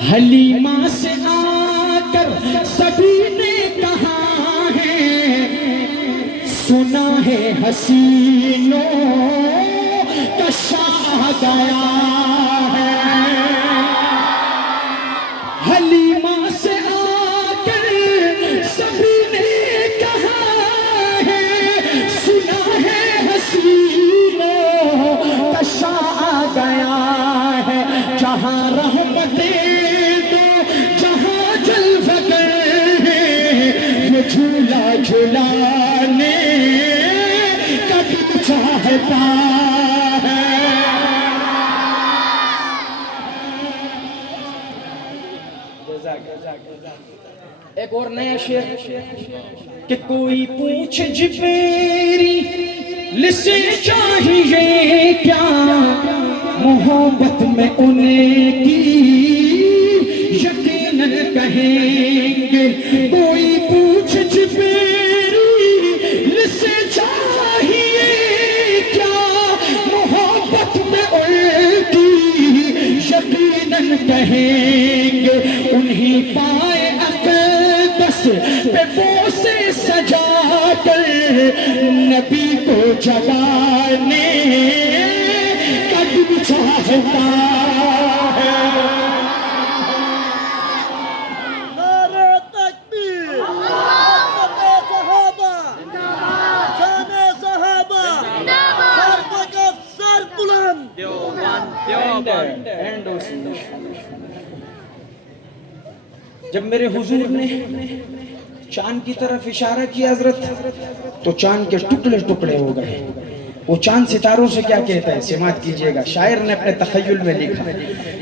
حلیمہ سے آ کر سبھی نے کہا ہے، سنا ہے حسینوں کا شاہ گیا ہے۔ حلیمہ سے آ کر سبھی نے کہا ہے، سنا ہے حسینوں کا شاہ گیا ہے۔ جہاں رحمتیں دو جہاں جلوہ گر ہے، یہ جھولا جھولانے کا دل چاہتا ہے۔ ایک اور نیا شعر کہ کوئی پوچھ جبریل سے چاہیے کیا، محبت میں ان کی یقیناً کہیں گے۔ کوئی پوچھ جبریل سے چاہیے کیا، محبت میں ان کی یقیناً کہیں گے۔ انہیں پائے اقدس پہ بوسے سجا کر نبی کو جگانے کا دل چاہتا ہے۔ نعرہ تکبیر، محبت صحابہ، شان صحابہ، سر کا سر بلند۔ جب میرے حضور نے چاند کی طرف اشارہ کیا حضرت، تو چاند کے ٹکڑے ٹکڑے ہو گئے۔ وہ چاند ستاروں سے کیا کہتا ہے، سماعت کیجئے گا۔ شاعر نے اپنے تخیل میں لکھا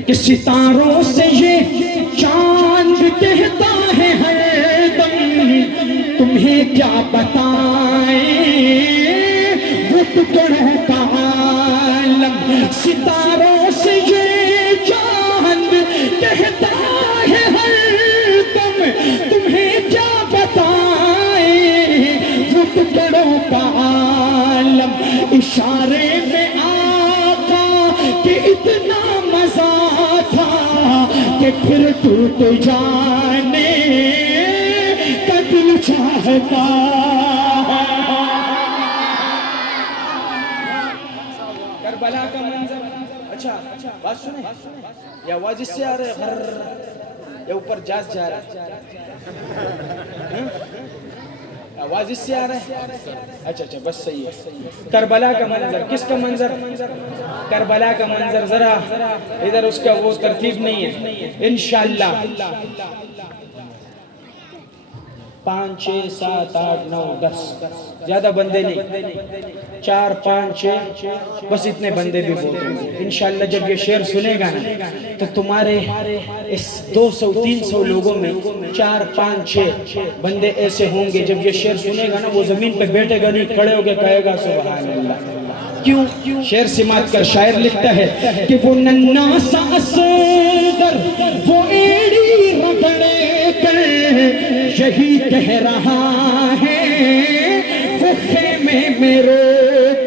کہ ستاروں سے یہ چاند کہتا ہے ہر دم، تمہیں کیا بتائیں وہ ٹکڑوں کا عالم۔ ستاروں سے یہ چاند کہتا ہے ہر دم، تمہیں کیا بتائیں وہ ٹکڑوں کا عالم۔ اشارے میں آقا کہ اتنا مزہ تھا کہ پھر ٹوٹ جانے کا دل چاہتا ہے۔ کربلا کا منظر، اچھا بات سنیں، یہ آواز اس سے آ رہا ہے، غر، یہ اوپر جاز جا رہا ہے، آواز اس سے آ رہا ہے، اچھا بس صحیح ہے۔ کربلا کا منظر، کس کا منظر؟ کربلا کا منظر۔ ذرا ادھر اس کا وہ ترتیب نہیں ہے انشاءاللہ۔ 5 6 7 8 9 10 زیادہ بندے نہیں، 4 5 6 بس اتنے بندے بھی بہت ہوں گے انشاءاللہ۔ جب یہ شعر سنے گا نا تو تمہارے اس 200 300 لوگوں میں 4 5 6 بندے ایسے ہوں گے، جب یہ شعر سنے گا نا وہ زمین پہ بیٹھے گا نہیں، کھڑے ہو کے کہے گا سبحان اللہ۔ کیوں؟ شعر سماعت کر، شاعر لکھتا ہے کہ وہ ننھا سا اصغر وہ ایڑی رگڑے کر یہی کہہ رہا ہے، وہ خیمے میں رو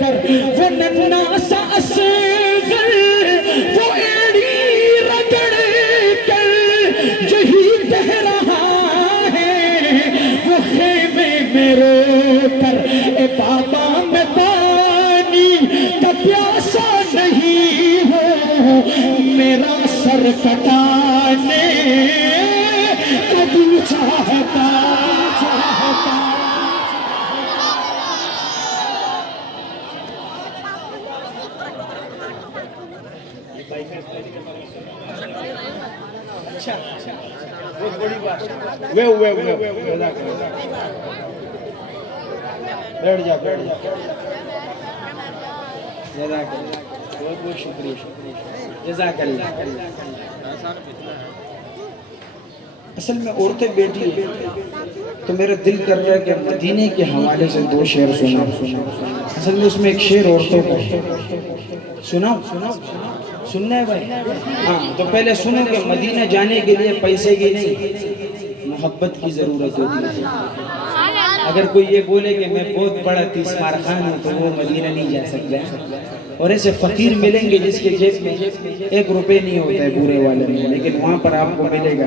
کر۔ وہ ننھا سا اصغر وہ ایڑی رگڑے کر یہی کہہ رہا ہے، وہ خیمے میں رو کر۔ اے بابا میں پانی کا پیاسا نہیں ہوں، میرا سر کٹانے کا دل چاہتا۔ اچھا بہت بڑی بات، بیٹھ جا بہت بہت شکریہ، جزاک اللہ۔ اصل میں عورتیں بیٹھی ہیں تو میرا دل کر رہا ہے کہ مدینے کے حوالے سے 2 شعر سنا۔ اصل میں اس میں ایک شعر عورتوں کا ہے، سناؤ؟ سننا ہے بھائی؟ ہاں تو پہلے سنو کہ مدینہ جانے کے لیے پیسے کی نہیں، محبت کی ضرورت ہوتی ہے۔ اگر کوئی یہ بولے کہ میں بہت بڑا 30 مار خان ہوں تو وہ مدینہ نہیں جا سکتا ہے۔ اور ایسے فقیر ملیں گے جس کے جیب میں 1 روپے نہیں ہوتا ہے بورے والے میں، لیکن وہاں پر آپ کو ملے گا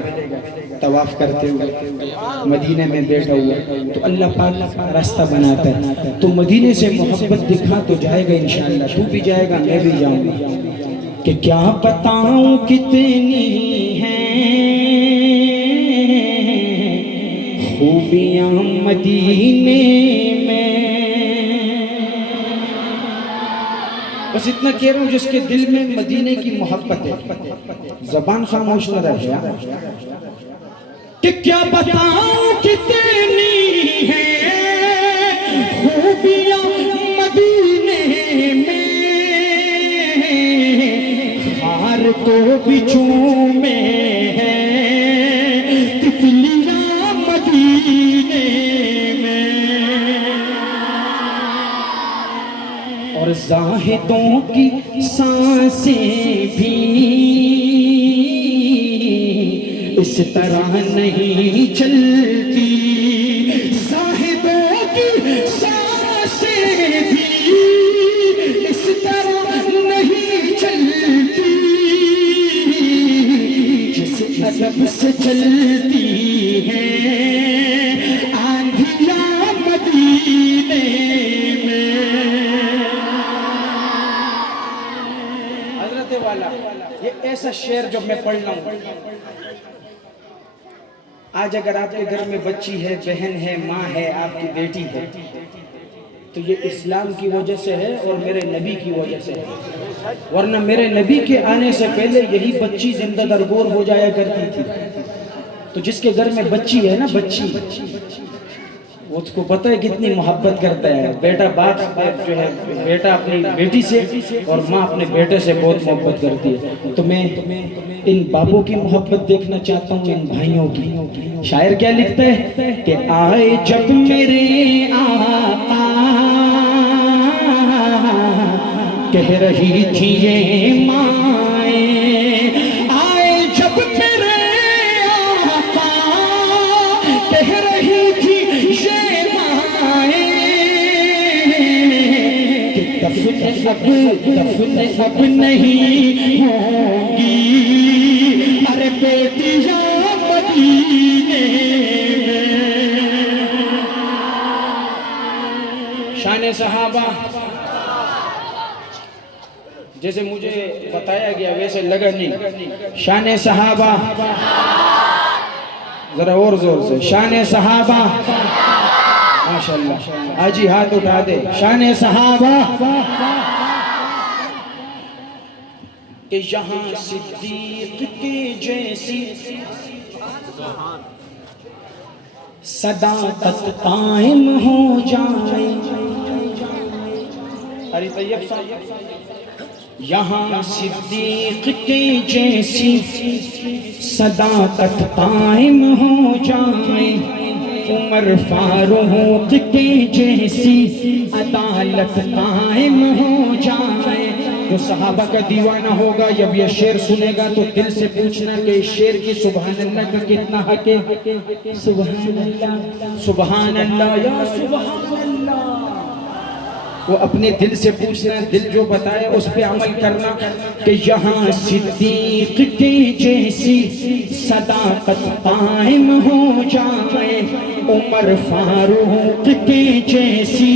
طواف کرتے ہوئے، مدینے میں بیٹھا ہوا، تو اللہ پاک راستہ بناتا ہے۔ تو مدینے سے محبت دکھا تو جائے گا انشاءاللہ، تو بھی جائے گا، میں بھی جاؤں گا۔ کہ کیا بتاؤں کتنی ہیں خوبیاں مدینے میں، بس اتنا کہہ رہا ہوں جس کے دل میں مدینے کی محبت ہے، زبان خاموش نہ رہے۔ کہ کیا بتاؤں کتنی ہیں خوبیاں مدینے میں، خار تو بچوں میں ہے تتلیاں مدینے میں، اور زاہدوں کی سانسیں بھی اس طرح نہیں چلتی، زاہدوں کی سانسیں بھی اس طرح نہیں چلتی، جس ادب سے چلتی ہے آندھیاں مدینے میں۔ حضرت والا یہ ایسا شعر جو میں پڑھ رہا ہوں، آج اگر آپ کے گھر میں بچی ہے، بہن ہے، ماں ہے، آپ کی بیٹی ہے، تو یہ اسلام کی وجہ سے ہے اور میرے نبی کی وجہ سے ہے، ورنہ میرے نبی کے آنے سے پہلے یہی بچی زندہ درگور ہو جایا کرتی تھی۔ تو جس کے گھر میں بچی ہے نا، بچی، وہ اس کو پتہ ہے کتنی محبت کرتا ہے بیٹا، باپ جو ہے بیٹا اپنی بیٹی سے اور ماں اپنے بیٹے سے بہت محبت کرتی ہے۔ تو میں ان باپوں کی محبت دیکھنا چاہتا ہوں، ان بھائیوں کی۔ شاعر کیا لکھتا ہے کہ آئے جب میرے آقا کہہ رہی تھی یہ مائیں، آئے جب میرے آقا کہہ رہی تھی یہ مائیں، کہ دفن اب نہیں ہوں گی، ارے بیٹیاں مدینے میں۔ شان صحابہ جیسے مجھے بتایا گیا ویسے لگا نہیں، شان صحابہ ذرا اور زور سے، شان صحابہ ماشاءاللہ، آج ہی ہاتھ اٹھا دے، شان صحابہ۔ کہ یہاں صدیق کے جیسی صداقت قائم ہو جائے، اری طیب صاحب، یہاں صدیق کے جیسی صداقت قائم ہو جائے، عمر فاروق کے جیسی عدالت قائم ہو جائے۔ جو صحابہ کا دیوانہ ہوگا جب یہ شعر سنے گا تو دل سے پوچھنا کہ اس شعر کی سبحان اللہ کا کتنا حق ہے؟ سبحان اللہ، سبحان اللہ، یا سبحان اللہ۔ وہ اپنے دل سے پوچھنا، دل جو بتائے اس پہ عمل کرنا، کہ یہاں صدیق کے جیسی صداقت قائم ہو جائے، عمر فاروق کے جیسی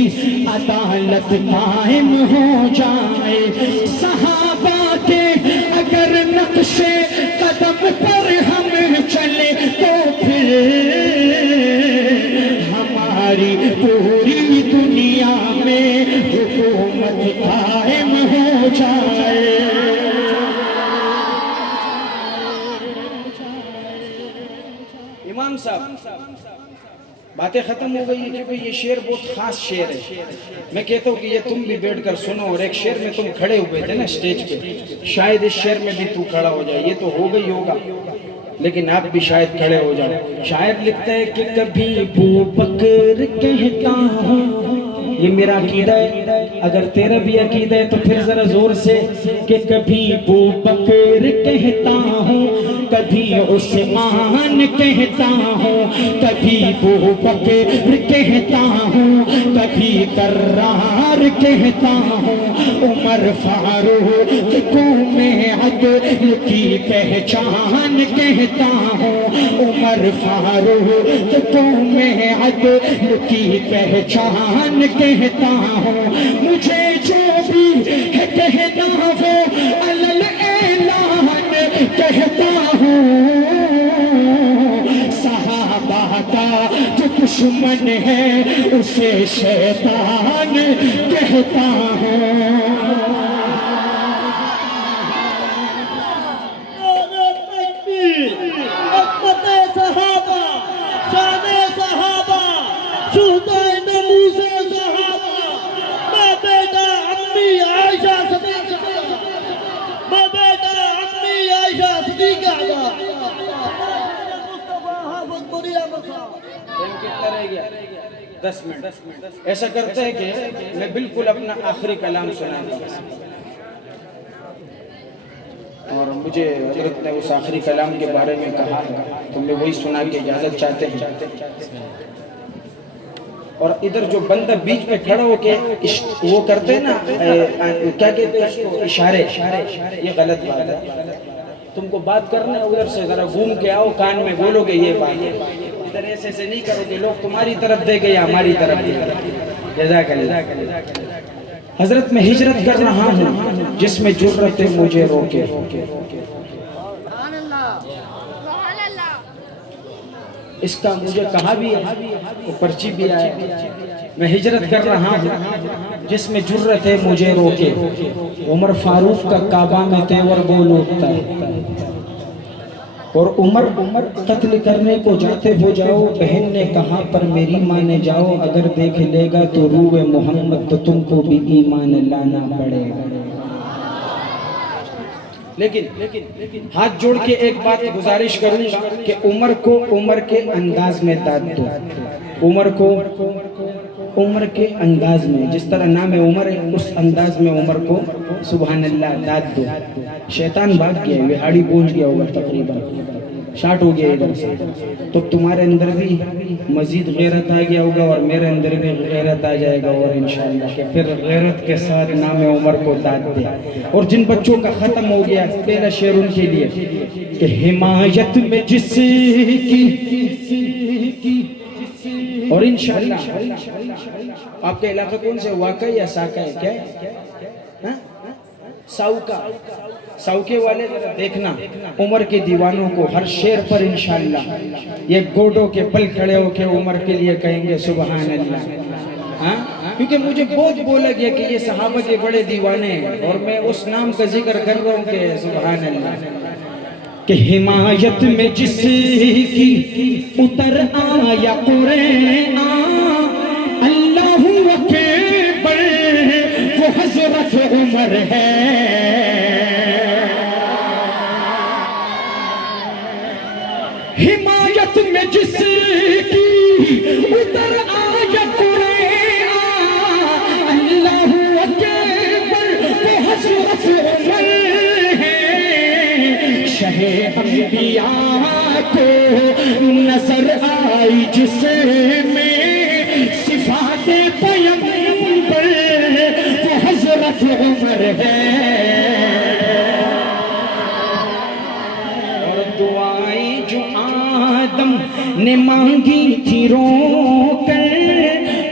عدالت قائم ہو جائے، صحابہ کے اگر نقش قدم پر ہم چلے تو پھر ہماری پوری دنیا میں حکومت قائم ہو جائے۔ امام صاحب باتیں ختم ہو گئی کیونکہ یہ شعر بہت خاص شعر ہے، میں کہتا ہوں کہ یہ تم بھی بیٹھ کر سنو، اور ایک شعر میں تم کھڑے ہوئے تھے نا سٹیج پہ، شاید اس شعر میں بھی تو کھڑا ہو جائے، یہ تو ہو گئی ہوگا لیکن آپ بھی شاید کھڑے ہو جائے۔ شاعر لکھتا ہے کہ کبھی ابو بکر کہتا ہوں، یہ میرا عقیدہ ہے، اگر تیرا بھی عقیدہ ہے تو پھر ذرا زور سے، کہ کبھی ابو بکر کہتا ہوں کبھی عثمان کہتا ہوں، کبھی ابو بکر کہتا ہوں، کبھی کرار کہتا ہوں، عمر فاروق کو میں عدل کی پہچان کہتا ہوں، عمر فاروق کو میں عدل کی پہچان کہتا ہوں، مجھے جو بھی ہے کہنا وہ علل اعلان کہتا ہوں، صحابہ کا جو دشمن ہے اسے شیطان کہتا ہوں۔ نعرہ تکبیر، عظمت صحابہ، شان صحابہ، شہدائے نموز صحابہ، میں بیٹا امی عائشہ صدیقہ، میں بیٹا امی عائشہ صدیقہ کا، مصطفیٰ حافظ بڑیا مسا۔ کتنا رہ گیا؟ 10 منٹ۔ ایسا کرتے ہیں کہ میں بالکل اپنا آخری کلام سناؤں گا، اور مجھے حضرت نے اس آخری کلام کے بارے میں کہا تو میں وہی سنا کے اجازت چاہتے ہیں۔ اور ادھر جو بندہ بیچ میں کھڑا ہو کے وہ کرتے ہیں نا، کیا کہتے ہیں اس کو، اشارے، یہ غلط بات ہے۔ تم کو بات کرنا ہے ادھر سے ذرا گھوم کے آؤ، کان میں بولو گے یہ بات، ادھر ایسے نہیں کرو گے، لوگ تمہاری طرف دے گے یا ہماری طرف دے گے۔ جزاک اللہ۔ حضرت میں ہجرت کر رہا ہوں جس میں جرت مجھے روکے، اس کا مجھے کہا بھی ہے، وہ پرچی بھی آیا، میں ہجرت کر رہا ہوں جس میں جرت مجھے روکے، عمر فاروق کا کعبہ میں تیور بول اٹھتا ہے، اور عمر قتل کرنے کو جاتے ہو جاؤ، بہن نے کہا پر میری مانے جاؤ، اگر دیکھ لے گا تو روح محمد تو تم کو بھی ایمان لانا پڑے گا۔ لیکن ہاتھ جوڑ کے ایک بات گزارش کروں گا کہ عمر کو عمر کے انداز میں داد دو، عمر کو عمر کے انداز میں، جس طرح نام عمر ہے اس انداز میں عمر کو سبحان اللہ داد دو۔ شیطان بھاگ گیا، وہاڑی پہنچ گیا ہوگا، تقریباً شارٹ ہو گیا ادھر سے، تو تمہارے اندر بھی مزید غیرت آ گیا ہوگا اور میرے اندر بھی غیرت آ جائے گا، اور انشاءاللہ کہ پھر غیرت کے ساتھ نام عمر کو داد دے۔ اور جن بچوں کا ختم ہو گیا، پہلا شعر ان کے لیے کہ حمایت میں جس کی، اور انشاءاللہ آپ کا علاقہ کون سے، واقع یا ساکہ ہے، کیا ہے؟ ساؤکا، ساؤکے والے ذرا دیکھنا عمر کے دیوانوں کو ہر شعر پر انشاءاللہ یہ گوڈوں کے پل کھڑے ہو کے عمر کے لیے کہیں گے سبحان اللہ، کیونکہ مجھے بہت بولا گیا کہ یہ صحابہ کے بڑے دیوانے ہیں، اور میں اس نام کا ذکر کر رہا ہوں کہ سبحان اللہ، کہ حمایت میں جس کی اتر آیا قرآن، اللہ اکبر وہ حضرت عمر ہے، حمایت میں جس کی اتر آیا قرآن، اللہ اکبر وہ حضرت عمر ہے، شہ انبیاء کو نظر آئی جس میں صفات پیغمبر، وہ حضرت عمر ہے، اور دعائیں جو آدم نے مانگی تھی رو کر،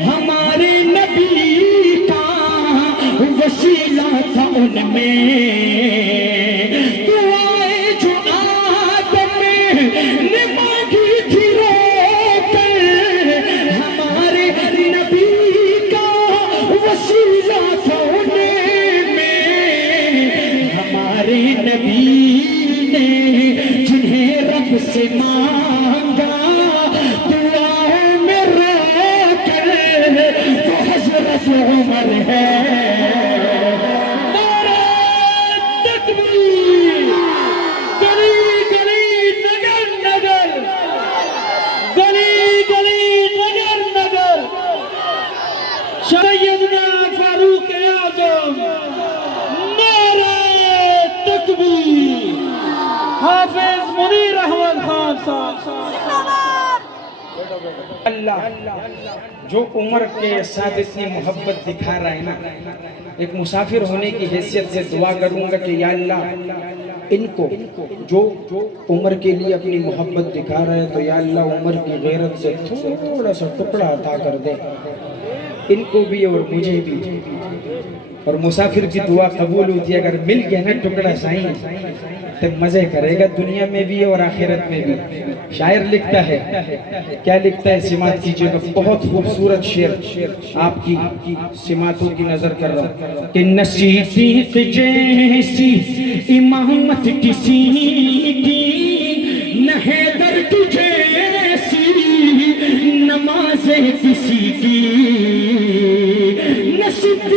ہمارے نبی کا وسیلہ تھا ان میں، سے مانگا دعاؤں میں رو کر، وہ حضرت عمر ہے، نعرہ تکبیر، گلی گلی نگر نگر، گلی گلی نگر نگر، سیدنا فاروق اعظم، نعرہ تکبیر، حافظ اللہ جو عمر کے ساتھ اتنی محبت دکھا رہا ہے نا، ایک مسافر ہونے کی حیثیت سے دعا کروں گا کہ یا اللہ ان کو جو عمر کے لیے اپنی محبت دکھا رہے ہیں، تو یا اللہ عمر کی غیرت سے تھوڑا سا ٹکڑا عطا کر دے ان کو بھی اور مجھے بھی. اور مسافر کی دعا قبول ہوتی ہے، اگر مل گیا نا ٹکڑا سائیں تو مزے کرے گا دنیا میں بھی اور آخرت میں بھی. شاعر لکھتا ہے، کیا لکھتا ہے سماعت کیجئے گا، بہت خوبصورت شعر آپ کی سماعتوں کی نظر کر رہا ہوں کہ نصیب جیسی امامت کسی کی نہ حیدر کی جیسی نماز کسی کی، نصیب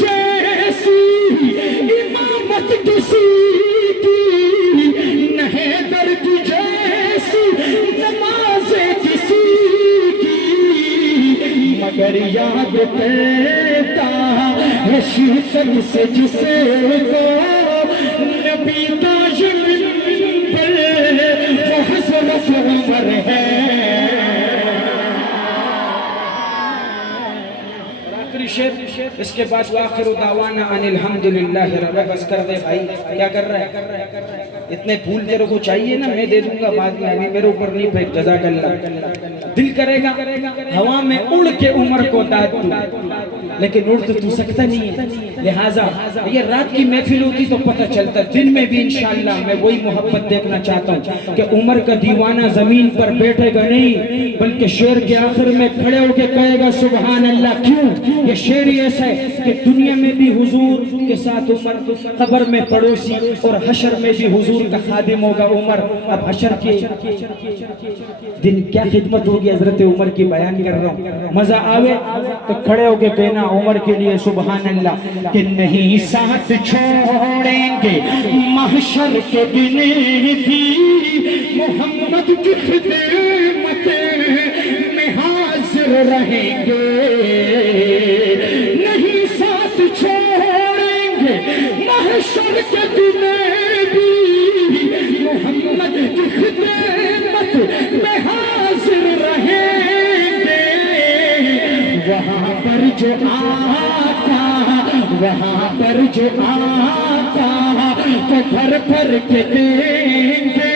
جیسی امامت کسی کی نہ حیدر کی جیسی نماز کسی کی، مگر یاد کرتا ہے شدت سے جسے کو نبی تاج پر وہ حضرت عمر ہے. آخری شعر اس کے بعد وآخر دعوانا ان الحمدللہ رب. بس کر دے بھائی، کیا کر رہا ہے؟ اتنے پھول تیرے کو چاہیے نا، میں دے دوں گا بعد میں، ابھی میرے اوپر نہیں پھینک. جزاک اللہ. دل کرے گا ہوا میں اڑ کے عمر کو داد دوں، لیکن اڑ تو سکتا نہیں ہے. لہٰذا یہ رات کی محفل ہوتی تو پتہ چلتا، دن میں بھی انشاءاللہ میں وہی محبت دیکھنا چاہتا ہوں کہ عمر کا دیوانہ زمین پر بیٹھے گا نہیں، بلکہ شعر کے آخر میں کھڑے ہو کے کہے گا سبحان اللہ. کیوں؟ یہ شعر ہی ایسا ہے کہ دنیا میں بھی حضور کے ساتھ عمر، قبر میں پڑوسی، اور حشر میں بھی حضور کا خادم ہوگا عمر. اب حشر کے دن کیا خدمت ہوگی حضرت عمر کی بیان کر رہا ہوں. مزہ آوے تو کھڑے ہو کے کہنا عمر کے لیے سبحان اللہ. کہ نہیں ساتھ چھوڑیں گے محشر کے دن بھی، محمد کی خدمت میں حاضر رہیں گے. نہیں ساتھ چھوڑیں گے محشر کے دن بھی، محمد کی خدمت میں حاضر رہیں گے. وہاں پر جو آقا، وہاں پر جو آقا کو پھر پھر کے دیں گے